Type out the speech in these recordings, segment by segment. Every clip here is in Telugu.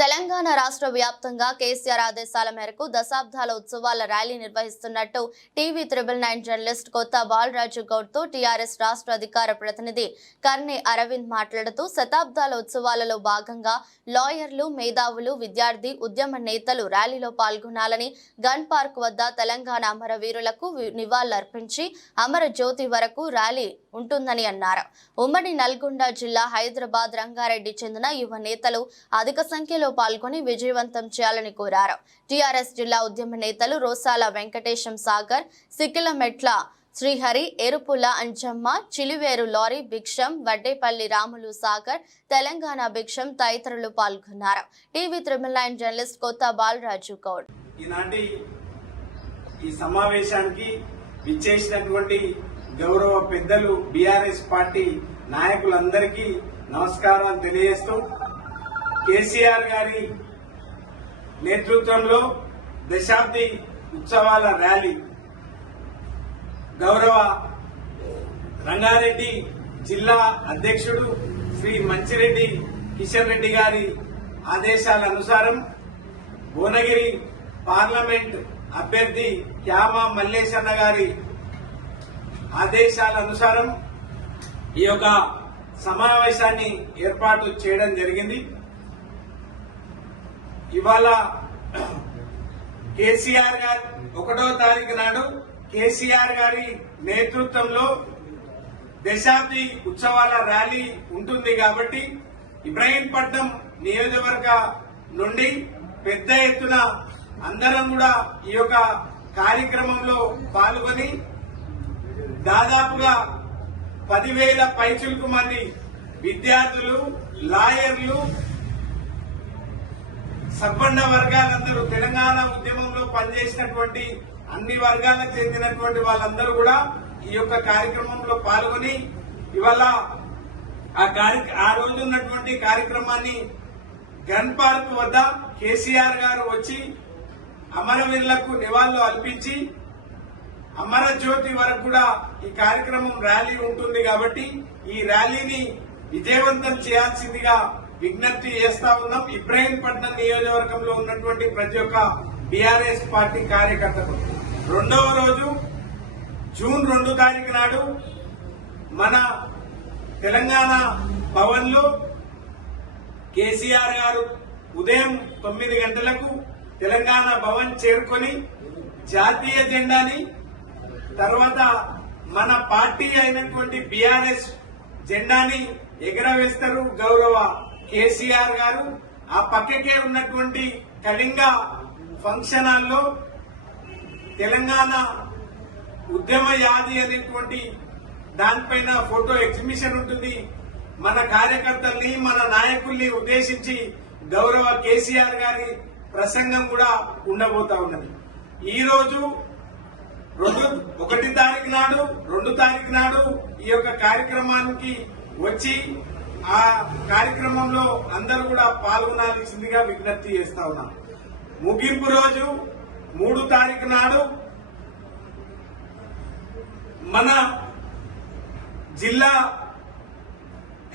తెలంగాణ రాష్ట్ర వ్యాప్తంగా కేసీఆర్ ఆదేశాల మేరకు దశాబ్దాల ఉత్సవాల ర్యాలీ నిర్వహిస్తున్నట్టు టీవీ 999 జర్నలిస్ట్ కొత్త బాలరాజు గౌడ్ తో టీఆర్ఎస్ రాష్ట్ర అధికార ప్రతినిధి కర్నె అరవింద్ మాట్లాడుతూ శతాబ్దాల ఉత్సవాలలో భాగంగా లాయర్లు, మేధావులు, విద్యార్థి, ఉద్యమ నేతలు ర్యాలీలో పాల్గొనాలని, గన్ పార్క్ వద్ద తెలంగాణ అమరవీరులకు నివాళులర్పించి అమర జ్యోతి వరకు ర్యాలీ ఉంటుందని అన్నారు. ఉమ్మడి నల్గొండ జిల్లా హైదరాబాద్ రంగారెడ్డి చెందిన యువ నేతలు అధిక సంఖ్యలో పాల్గొని విజయవంతం చేయాలని కోరారు. టీఆర్ఎస్ జిల్లా ఉద్యమ నేతలు రోసాల వెంకటేశం సాగర్, సికిలమెట్ల శ్రీహరి, ఎరుపుల అంజమ్మ, చిలివేరు లారీ భిక్షం, వడ్డేపల్లి రాములు సాగర్, తెలంగాణ భిక్షం తదితరులు పాల్గొన్నారు. టీవీ 999 జర్నలిస్ట్ కొత్త బాలరాజు గౌడ్. ఈనాటి ఈ సమావేశానికి విచ్చేసినటువంటి గౌరవ పెద్దలు బీఆర్ఎస్ పార్టీ నాయకులందరికీ నమస్కారాలు తెలియజేస్తూ, కేసీఆర్ గారి నేతృత్వంలో దశాబ్ది ఉత్సవాల ర్యాలీ గౌరవ రంగారెడ్డి జిల్లా అధ్యక్షుడు శ్రీ మంచిరెడ్డి కిషన్ రెడ్డి గారి ఆదేశాల అనుసారం భువనగిరి పార్లమెంట్ అభ్యర్థి క్యామ మల్లేశన్న గారి ఆదేశాల అనుసారం ఈ యొక్క సమావేశాన్ని ఏర్పాటు చేయడం జరిగింది. ఇవాళ కేసీఆర్ గారు 1వ తారీఖు నాడు కేసీఆర్ గారి నేతృత్వంలో దశాబ్ది ఉత్సవాల ర్యాలీ ఉంటుంది కాబట్టి ఇబ్రహీంపట్నం నియోజకవర్గ నుండి పెద్ద ఎత్తున అందరం కూడా ఈ యొక్క కార్యక్రమంలో పాల్గొని దాదాపుగా 10,000 పైచులకు మంది విద్యార్థులు, లాయర్లు, సబ్బండ వర్గాలందరూ, తెలంగాణ ఉద్యమంలో పనిచేసినటువంటి అన్ని వర్గాలకు చెందినటువంటి వాళ్ళందరూ కూడా ఈ యొక్క కార్యక్రమంలో పాల్గొని ఇవాళ ఆ రోజు ఉన్నటువంటి కార్యక్రమాన్ని గన్ పార్క్ వద్ద కేసీఆర్ గారు వచ్చి అమరవీరులకు నివాళులు అర్పించి అమర జ్యోతి వరకు కూడా ఈ కార్యక్రమం ర్యాలీ ఉంటుంది కాబట్టి ఈ ర్యాలీని విజయవంతం చేయాల్సిందిగా విజ్ఞప్తి చేస్తా ఉన్నాం. ఇబ్రహీంపట్నం నియోజకవర్గంలో ఉన్నటువంటి ప్రతి ఒక్క బీఆర్ఎస్ పార్టీ కార్యకర్తలు 2వ రోజు జూన్ 2 తారీఖు నాడు మన తెలంగాణ భవన్ లో కేసీఆర్ గారు ఉదయం 9 గంటలకు తెలంగాణ భవన్ చేరుకొని జాతీయ జెండాని, తర్వాత మన పార్టీ అయినటువంటి బీఆర్ఎస్ జెండాని ఎగరవేస్తారు గౌరవ కేసీఆర్ గారు. ఆ పక్కకే ఉన్నటువంటి కళింగ ఫంక్షన్ హాల్లో తెలంగాణ ఉద్యమ యాది అనేటువంటి దానిపైన ఫోటో ఎగ్జిబిషన్ ఉంటుంది. మన కార్యకర్తల్ని, మన నాయకుల్ని ఉద్దేశించి గౌరవ కేసీఆర్ గారి ప్రసంగం కూడా ఉండబోతా ఉన్నది. ఈ రోజు 1 తారీఖు నాడు, 2 తారీఖు నాడు ఈ యొక్క కార్యక్రమానికి వచ్చి ఆ కార్యక్రమంలో అందరూ కూడా పాల్గొనాల్సిందిగా విజ్ఞప్తి చేస్తా ఉన్నాం. ముగింపు రోజు 3 తారీఖు నాడు మన జిల్లా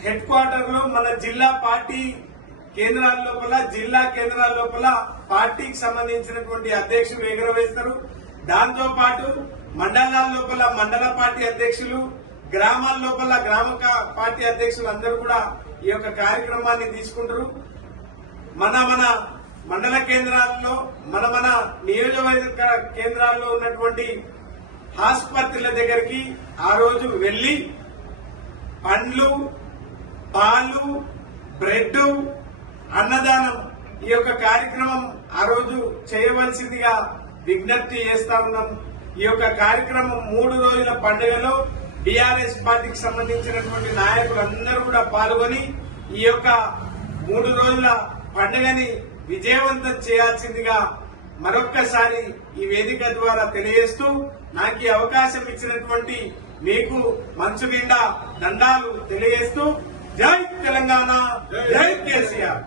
హెడ్ క్వార్టర్ లో, మన జిల్లా పార్టీ కేంద్రాల లోపల, జిల్లా కేంద్రాల లోపల పార్టీకి సంబంధించినటువంటి అధ్యక్షులు ఎగురవేస్తారు. దాంతో పాటు మండలాల లోపల మండల పార్టీ అధ్యక్షులు, గ్రామాల లోపల గ్రామ పార్టీ అధ్యక్షులు అందరూ కూడా ఈ యొక్క కార్యక్రమాన్ని తీసుకుంటారు. మన మండల కేంద్రాల్లో, మన నియోజకవర్గ కేంద్రాల్లో ఉన్నటువంటి ఆసుపత్రుల దగ్గరికి ఆ రోజు వెళ్లి పండ్లు, పాలు, బ్రెడ్, అన్నదానం ఈ యొక్క కార్యక్రమం ఆ రోజు చేయవలసిందిగా విజ్ఞప్తి చేస్తా ఉన్నాం. ఈ యొక్క కార్యక్రమం 3 రోజుల పండుగలో బీఆర్ఎస్ పార్టీకి సంబంధించినటువంటి నాయకులందరూ కూడా పాల్గొని ఈ యొక్క 3 రోజుల పండుగని విజయవంతం చేయాల్సిందిగా మరొక్కసారి ఈ వేదిక ద్వారా తెలియజేస్తూ, నాకు ఈ అవకాశం ఇచ్చినటువంటి మీకు మనసు నిండా దండాలు తెలియజేస్తూ, జై తెలంగాణ, జై కేసీఆర్.